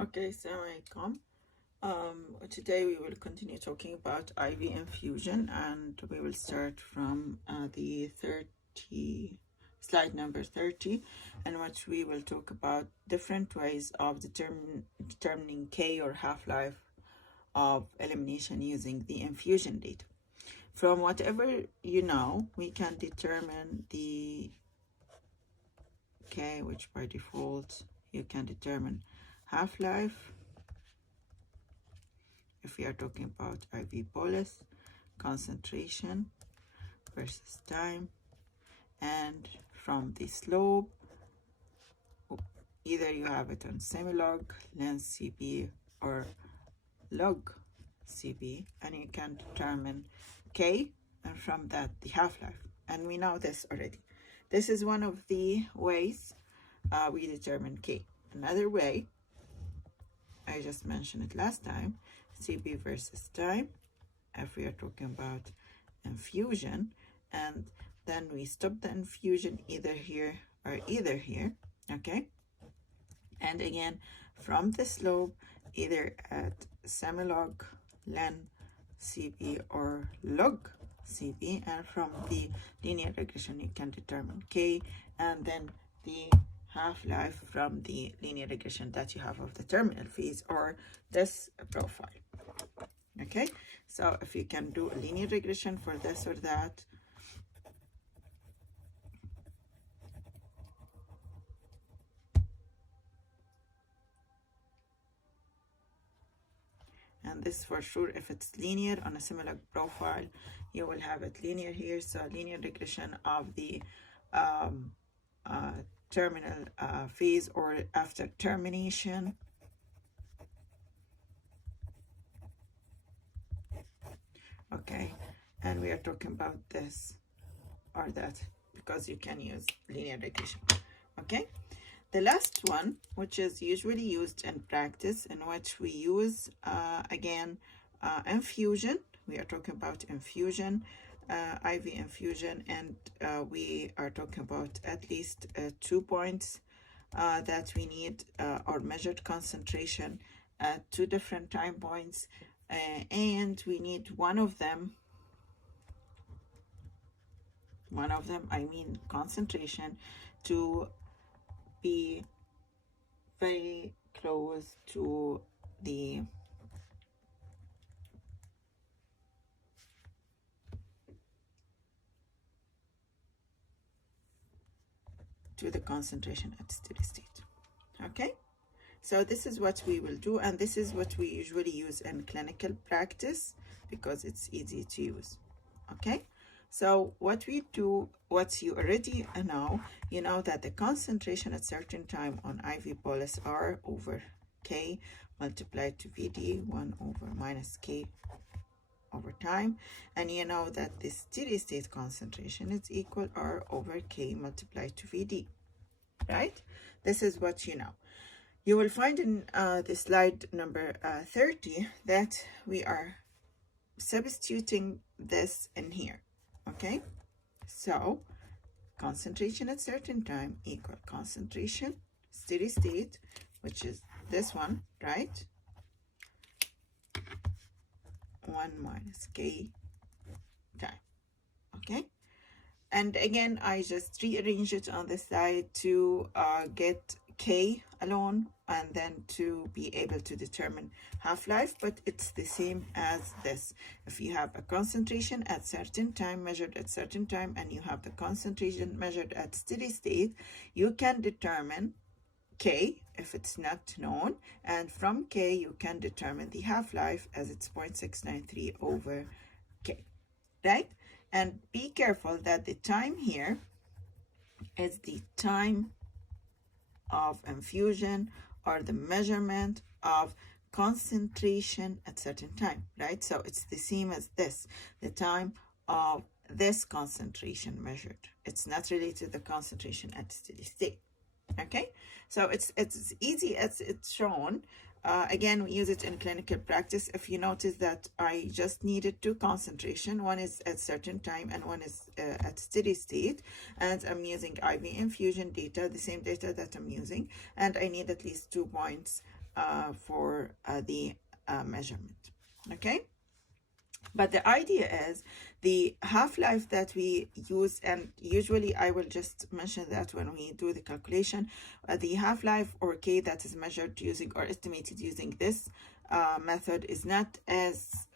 Okay, Assalamualaikum. Today we will continue talking about IV infusion, and we will start from the slide number 30, in which we will talk about different ways of determining K or half-life of elimination using the infusion data. From whatever you know, we can determine the K, which by default you can determine half-life. If we are talking about IV bolus, concentration versus time, and from the slope, either you have it on semi-log, length CB, or log CB, and you can determine K, and from that the half-life. And we know this already. This is one of the ways we determine K. Another way, I just mentioned it last time, CB versus time, if we are talking about infusion, and then we stop the infusion either here or either here, okay? And again, from the slope, either at semi-log, len, CB, or log CB, and from the linear regression, you can determine K, and then the half-life from the linear regression that you have of the terminal phase or this profile. Okay, so if you can do a linear regression for this or that, and this for sure, if it's linear on a similar profile, you will have it linear here. So linear regression of the terminal phase or after termination. Okay, and we are talking about this or that because you can use linear regression. Okay, the last one, which is usually used in practice, in which we use again infusion. We are talking about infusion, IV infusion, and we are talking about at least 2 points that we need or measured concentration at 2 different time points, and we need one of them, I mean concentration, to be very close to the concentration at steady state. Okay, so this is what we will do, and this is what we usually use in clinical practice because it's easy to use. Okay, so what we do, what you already know, you know that the concentration at certain time on IV bolus R over K multiplied to VD, 1 over minus K over time, and you know that the steady state concentration is equal R over K multiplied to VD, right? This is what you know. You will find in the slide number 30 that we are substituting this in here. Okay, so concentration at certain time equal concentration steady state, which is this one, right? 1 minus K time. Okay, and again I just rearrange it on the side to get K alone and then to be able to determine half-life, but it's the same as this. If you have a concentration at certain time measured at certain time and you have the concentration measured at steady state, you can determine K if it's not known, and from K you can determine the half-life as it's 0.693 over K, right? And be careful that the time here is the time of infusion or the measurement of concentration at certain time, right? So it's the same as this, the time of this concentration measured. It's not related to the concentration at steady state. Okay, so it's easy as it's shown. Again, we use it in clinical practice. If you notice that I just needed 2 concentration, one is at certain time and one is at steady state, and I'm using IV infusion data, the same data that I'm using, and I need at least 2 points for the measurement. Okay, but the idea is the half-life that we use, and usually I will just mention that when we do the calculation, the half-life or K that is measured using or estimated using this method is not as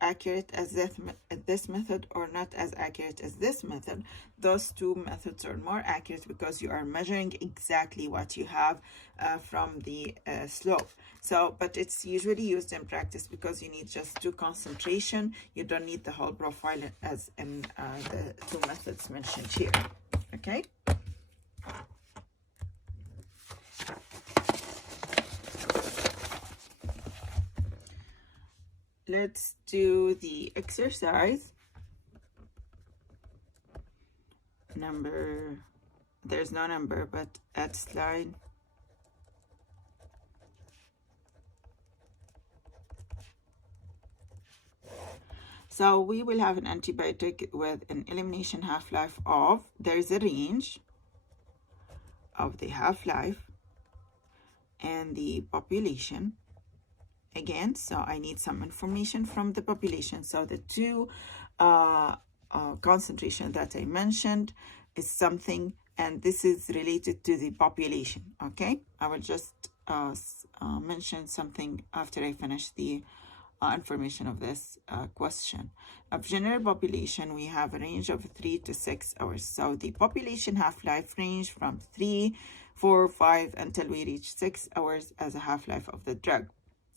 accurate as this method, or not as accurate as this method. Those two methods are more accurate because you are measuring exactly what you have from the slope. So, but it's usually used in practice because you need just two concentration. You don't need the whole profile as in the two methods mentioned here. Okay. Let's do the exercise number. There's no number, but at slide 4. So we will have an antibiotic with an elimination half-life of, there's a range of the half-life and the population. Again, so I need some information from the population. So the two concentration that I mentioned is something, and this is related to the population. Okay, I will just mention something after I finish the information of this question. Of general population, we have a range of 3 to 6 hours. So the population half-life range from 3, 4, 5 until we reach 6 hours as a half-life of the drug.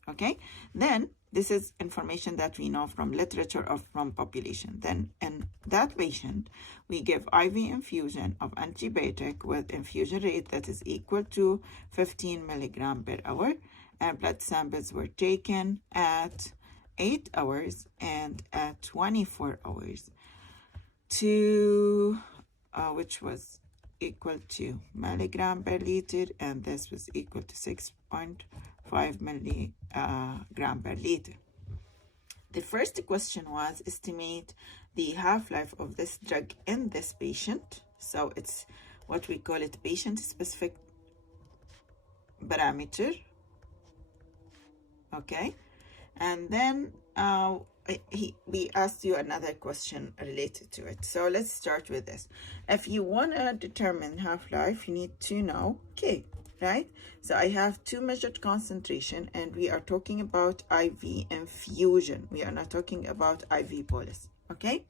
Okay, then this is information that we know from literature or from population. Then in that patient, we give IV infusion of antibiotic with infusion rate that is equal to 15 milligram per hour, and blood samples were taken at 8 hours and at 24 hours to which was equal to milligram per liter, and this was equal to 6.5 milligram per liter. The first question was estimate the half-life of this drug in this patient. So it's what we call it patient-specific parameter. Okay, and then we asked you another question related to it. So let's start with this. If you want to determine half-life, you need to know K, right? So I have two measured concentration, and we are talking about IV infusion. We are not talking about IV bolus, okay?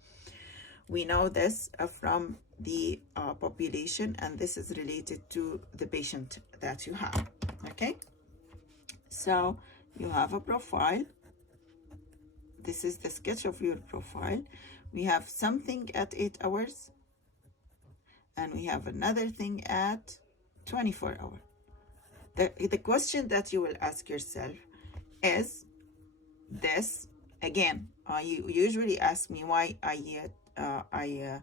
We know this from the population, and this is related to the patient that you have, okay? So you have a profile. This is the sketch of your profile. We have something at 8 hours, and we have another thing at 24 hours. The question that you will ask yourself is this. Again, you usually ask me why I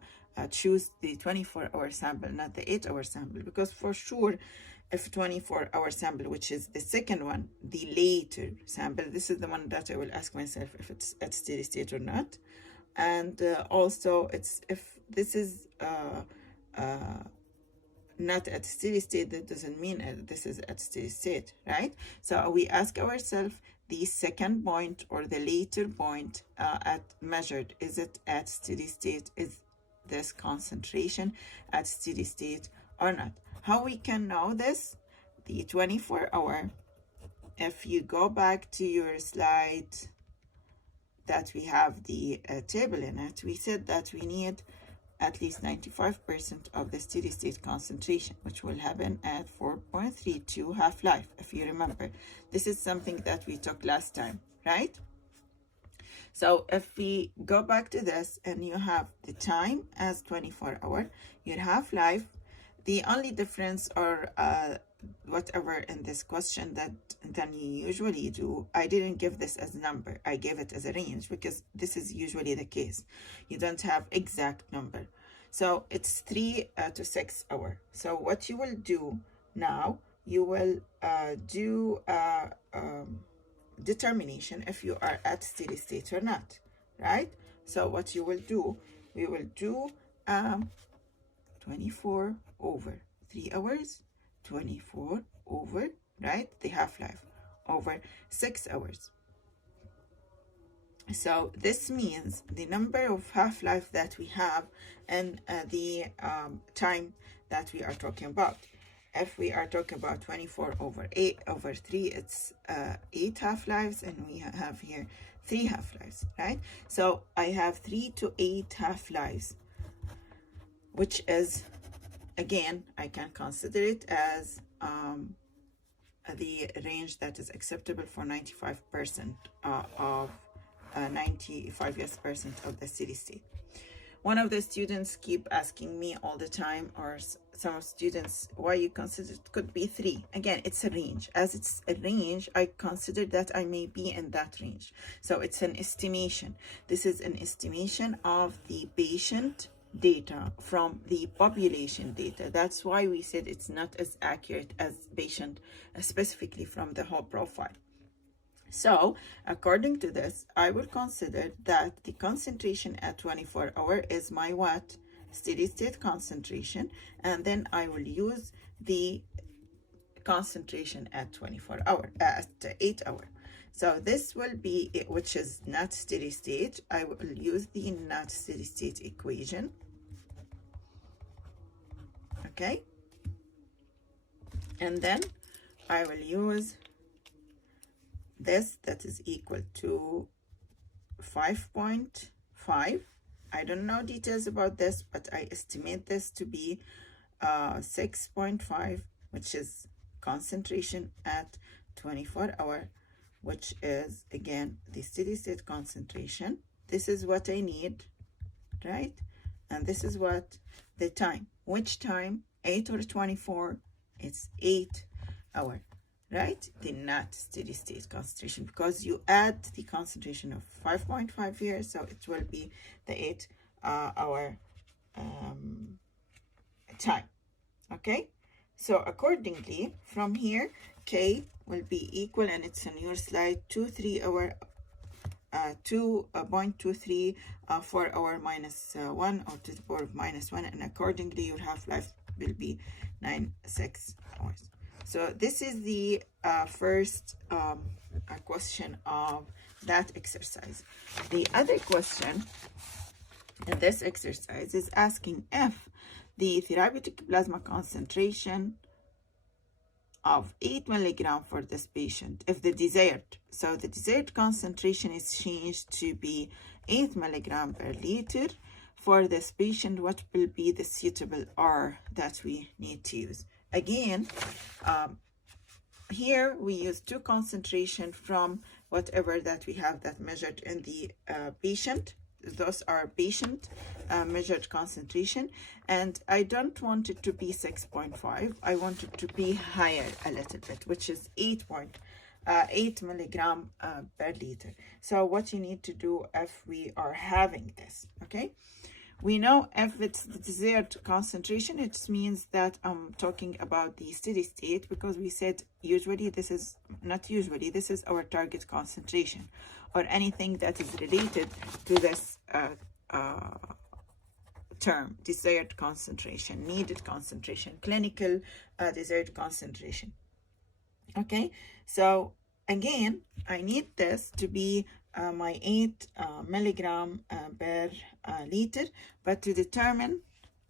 choose the 24-hour sample, not the 8-hour sample, because for sure, if 24-hour sample, which is the second one, the later sample, this is the one that I will ask myself if it's at steady state or not. And also, it's if this is not at steady state, that doesn't mean this is at steady state, right? So we ask ourselves the second point or the later point at measured, is it at steady state? Is this concentration at steady state or not? How we can know this? The 24-hour, if you go back to your slide that we have the table in it, we said that we need at least 95% of the steady state concentration, which will happen at 4.32 half-life, if you remember. This is something that we took last time, right? So if we go back to this and you have the time as 24-hour, your half-life, the only difference or whatever in this question that than you usually do, I didn't give this as a number. I gave it as a range because this is usually the case. You don't have exact number. So it's 3 to 6 hours. So what you will do now, you will do determination if you are at steady state or not, right? So what you will do, we will do 24 over 3 hours, 24 over, right, the half-life over 6 hours. So this means the number of half-life that we have and the time that we are talking about. If we are talking about 24 over 8 over 3, it's 8 half-lives, and we have here 3 half-lives, right? So I have 3 to 8 half-lives, which is, again, I can consider it as the range that is acceptable for 95% of 95% of the steady state. One of the students keep asking me all the time, or some students, why you consider it could be 3. Again, it's a range. As it's a range, I consider that I may be in that range. So it's an estimation. This is an estimation of the patient data from the population data. That's why we said it's not as accurate as patient, specifically from the whole profile. So according to this, I will consider that the concentration at 24 hour is my what? Steady state concentration, and then I will use the concentration at 24 hour, at 8 hour. So this will be it, which is not steady state. I will use the not steady state equation. Okay, and then I will use this, that is equal to 5.5. I don't know details about this, but I estimate this to be 6.5, which is concentration at 24 hour, which is again the steady state concentration. This is what I need, right? And this is what the time. Which time? 8 or 24? It's 8 hour, right? The not steady state concentration, because you add the concentration of 5.5 here, so it will be the 8 hour time. Okay, so accordingly from here, K will be equal, and it's on your slide, 2.23 4 hour minus 1, or to the power of minus 1, and accordingly your half-life will be 96 hours. So this is the first question of that exercise. The other question in this exercise is asking if the therapeutic plasma concentration of 8 milligram for this patient, if the desired, so the desired concentration is changed to be 8 milligram per liter for this patient, what will be the suitable R that we need to use? Again, here we use 2 concentration from whatever that we have that measured in the patient. Those are patient measured concentration, and I don't want it to be 6.5. I want it to be higher a little bit, which is 8 milligram per liter. So what you need to do if we are having this, okay? We know if it's the desired concentration, it means that I'm talking about the steady state, because we said usually this is not usually, this is our target concentration, or anything that is related to this term, desired concentration, needed concentration, clinical desired concentration. Okay, so again, I need this to be my 8 milligram per liter, but to determine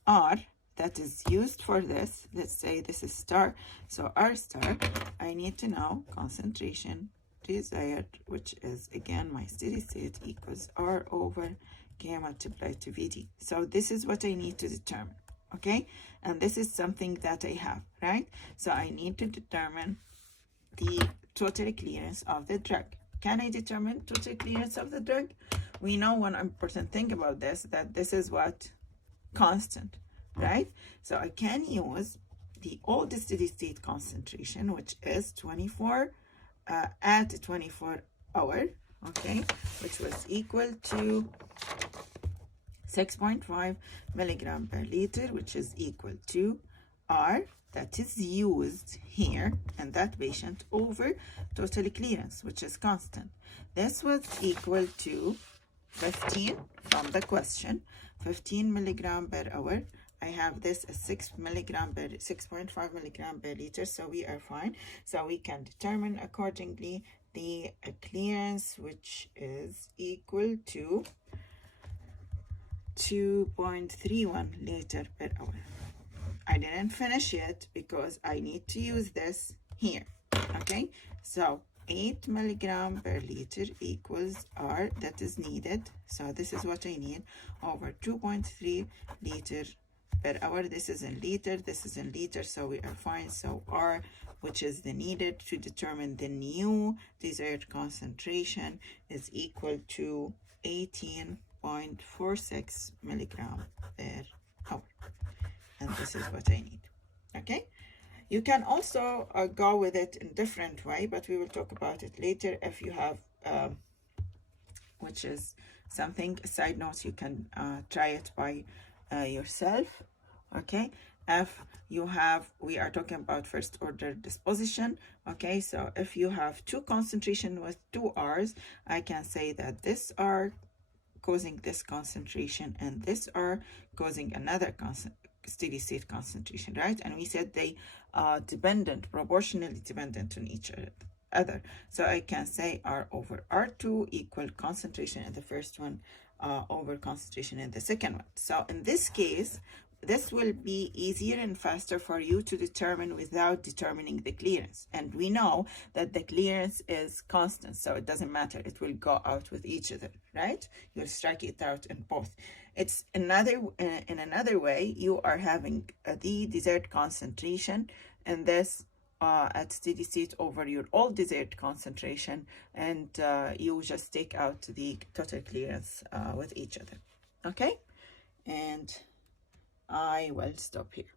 R that is used for this, let's say this is star, so R star, I need to know concentration desired, which is again my steady state, equals R over K multiplied to VD. So this is what I need to determine, okay? And this is something that I have, right? So I need to determine the total clearance of the drug. Can I determine total clearance of the drug? We know one important thing about this, that this is what? Constant, right? So I can use the old steady state concentration, which is 24 at 24 hour, okay, which was equal to 6.5 milligram per liter, which is equal to R that is used here in that patient over total clearance, which is constant. This was equal to 15 from the question, 15 milligram per hour. I have this as 6.5 milligram per liter, so we are fine. So we can determine accordingly the clearance, which is equal to 2.31 liter per hour. I didn't finish yet because I need to use this here. Okay, so 8 milligram per liter equals R that is needed. So this is what I need over 2.3 liter per hour. This is in liter, this is in liter, so we are fine. So R, which is the needed to determine the new desired concentration, is equal to 18.46 milligram per hour. And this is what I need. Okay, you can also go with it in different way, but we will talk about it later. If you have which is something side note, you can try it by yourself. Okay, if you have, we are talking about first order disposition. Okay, so if you have two concentration with two R's, I can say that this R causing this concentration and this R causing another steady state concentration, right? And we said they are dependent, proportionally dependent on each other. So I can say R over R2 equal concentration in the first one over concentration in the second one. So in this case, this will be easier and faster for you to determine without determining the clearance. And we know that the clearance is constant, so it doesn't matter. It will go out with each other, right? You'll strike it out in both. It's in another way, you are having the desired concentration and this at steady state over your all desired concentration, and you just take out the total clearance with each other. Okay, and I will stop here.